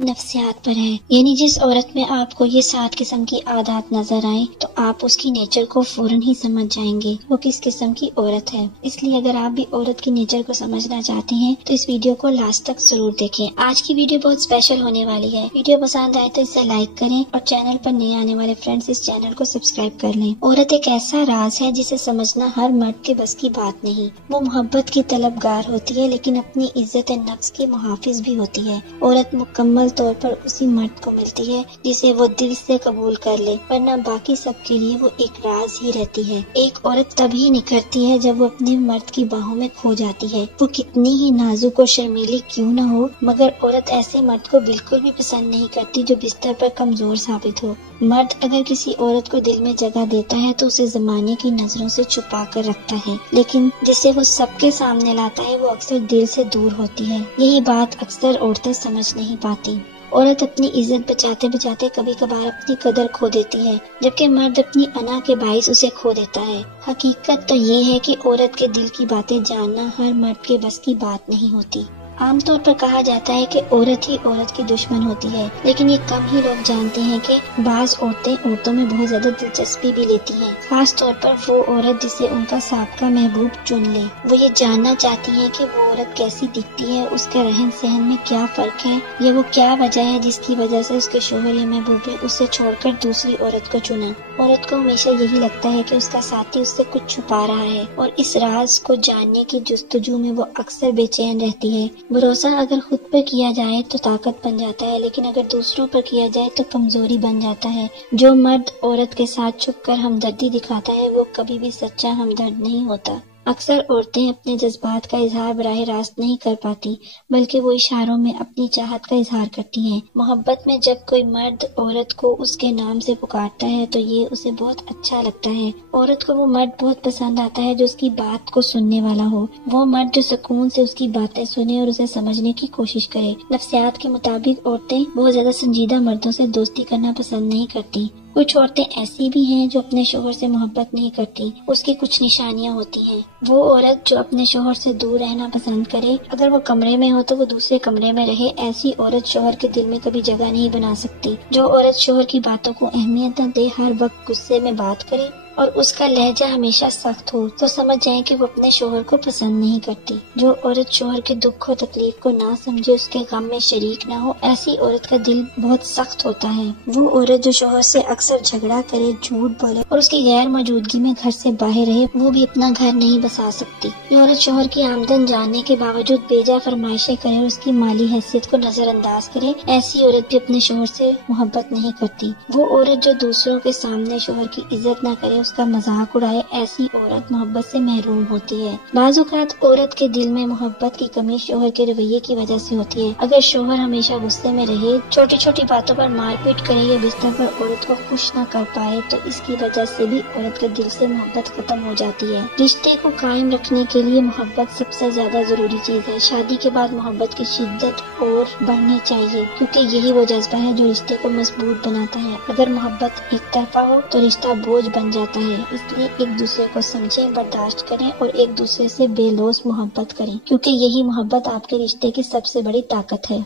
نفسیات پر ہے، یعنی جس عورت میں آپ کو یہ 7 قسم کی عادات نظر آئیں تو آپ اس کی نیچر کو فوراً ہی سمجھ جائیں گے وہ کس قسم کی عورت ہے۔ اس لیے اگر آپ بھی عورت کی نیچر کو سمجھنا چاہتے ہیں تو اس ویڈیو کو لاسٹ تک ضرور دیکھیں۔ آج کی ویڈیو بہت اسپیشل ہونے والی ہے۔ ویڈیو پسند آئے تو اسے لائک کریں اور چینل پر نئے آنے والے فرینڈز اس چینل کو سبسکرائب کر لیں۔ عورت ایک ایسا راز ہے جسے سمجھنا ہر مرد کے بس کی بات نہیں۔ وہ محبت کی طلبگار ہوتی ہے لیکن اپنی عزت نفس کی محافظ بھی ہوتی ہے۔ عورت مکمل طور پر اسی مرد کو ملتی ہے جسے وہ دل سے قبول کر لے، ورنہ باقی سب کے لیے وہ ایک راز ہی رہتی ہے۔ ایک عورت تبھی نکھرتی ہے جب وہ اپنے مرد کی باہوں میں کھو جاتی ہے، وہ کتنی ہی نازک اور شرمیلی کیوں نہ ہو، مگر عورت ایسے مرد کو بالکل بھی پسند نہیں کرتی جو بستر پر کمزور ثابت ہو۔ مرد اگر کسی عورت کو دل میں جگہ دیتا ہے تو اسے زمانے کی نظروں سے چھپا کر رکھتا ہے، لیکن جسے وہ سب کے سامنے لاتا ہے وہ اکثر دل سے دور ہوتی ہے۔ یہی بات اکثر عورتیں سمجھ نہیں پاتی۔ عورت اپنی عزت بچاتے بچاتے کبھی کبھار اپنی قدر کھو دیتی ہے، جبکہ مرد اپنی انا کے باعث اسے کھو دیتا ہے۔ حقیقت تو یہ ہے کہ عورت کے دل کی باتیں جاننا ہر مرد کے بس کی بات نہیں ہوتی۔ عام طور پر کہا جاتا ہے کہ عورت ہی عورت کی دشمن ہوتی ہے، لیکن یہ کم ہی لوگ جانتے ہیں کہ بعض عورتیں عورتوں میں بہت زیادہ دلچسپی بھی لیتی ہیں، خاص طور پر وہ عورت جسے ان کا سابقہ محبوب چن لے۔ وہ یہ جاننا چاہتی ہیں کہ وہ عورت کیسی دکھتی ہے، اس کے رہن سہن میں کیا فرق ہے، یا وہ کیا وجہ ہے جس کی وجہ سے اس کے شوہر یا محبوب نے اسے چھوڑ کر دوسری عورت کو چنا۔ عورت کو ہمیشہ یہی لگتا ہے کہ اس کا ساتھی اس سے کچھ چھپا رہا ہے، اور اس راز کو جاننے کی جستجو میں وہ اکثر بے چین رہتی ہے۔ بھروسہ اگر خود پر کیا جائے تو طاقت بن جاتا ہے، لیکن اگر دوسروں پر کیا جائے تو کمزوری بن جاتا ہے۔ جو مرد عورت کے ساتھ چھپ کر ہمدردی دکھاتا ہے وہ کبھی بھی سچا ہمدرد نہیں ہوتا۔ اکثر عورتیں اپنے جذبات کا اظہار براہ راست نہیں کر پاتی، بلکہ وہ اشاروں میں اپنی چاہت کا اظہار کرتی ہیں۔ محبت میں جب کوئی مرد عورت کو اس کے نام سے پکارتا ہے تو یہ اسے بہت اچھا لگتا ہے۔ عورت کو وہ مرد بہت پسند آتا ہے جو اس کی بات کو سننے والا ہو، وہ مرد جو سکون سے اس کی باتیں سنے اور اسے سمجھنے کی کوشش کرے۔ نفسیات کے مطابق عورتیں بہت زیادہ سنجیدہ مردوں سے دوستی کرنا پسند نہیں کرتی۔ کچھ عورتیں ایسی بھی ہیں جو اپنے شوہر سے محبت نہیں کرتی۔ اس کی کچھ نشانیاں ہوتی ہیں۔ وہ عورت جو اپنے شوہر سے دور رہنا پسند کرے، اگر وہ کمرے میں ہو تو وہ دوسرے کمرے میں رہے، ایسی عورت شوہر کے دل میں کبھی جگہ نہیں بنا سکتی۔ جو عورت شوہر کی باتوں کو اہمیت نہ دے، ہر وقت غصے میں بات کرے اور اس کا لہجہ ہمیشہ سخت ہو، تو سمجھ جائیں کہ وہ اپنے شوہر کو پسند نہیں کرتی۔ جو عورت شوہر کے دکھ و تکلیف کو نہ سمجھے، اس کے غم میں شریک نہ ہو، ایسی عورت کا دل بہت سخت ہوتا ہے۔ وہ عورت جو شوہر سے اکثر جھگڑا کرے، جھوٹ بولے اور اس کی غیر موجودگی میں گھر سے باہر رہے، وہ بھی اپنا گھر نہیں بسا سکتی۔ یہ عورت شوہر کی آمدن جاننے کے باوجود بیجا فرمائشیں کرے اور اس کی مالی حیثیت کو نظر انداز کرے، ایسی عورت بھی اپنے شوہر سے محبت نہیں کرتی۔ وہ عورت جو دوسروں کے سامنے شوہر کی عزت نہ کرے، اس کا مذاق اڑائے، ایسی عورت محبت سے محروم ہوتی ہے۔ بعض اوقات عورت کے دل میں محبت کی کمی شوہر کے رویے کی وجہ سے ہوتی ہے۔ اگر شوہر ہمیشہ غصے میں رہے، چھوٹی چھوٹی باتوں پر مار پیٹ کرے یا بستر پر عورت کو خوش نہ کر پائے، تو اس کی وجہ سے بھی عورت کے دل سے محبت ختم ہو جاتی ہے۔ رشتے کو قائم رکھنے کے لیے محبت سب سے زیادہ ضروری چیز ہے۔ شادی کے بعد محبت کی شدت اور بڑھنی چاہیے، کیونکہ یہی وہ جذبہ ہے جو رشتے کو مضبوط بناتا ہے۔ اگر محبت ایک طرفہ ہو تو رشتہ بوجھ بن جاتا ہے۔ اس لیے ایک دوسرے کو سمجھیں، برداشت کریں اور ایک دوسرے سے بے لوث محبت کریں، کیونکہ یہی محبت آپ کے رشتے کی سب سے بڑی طاقت ہے۔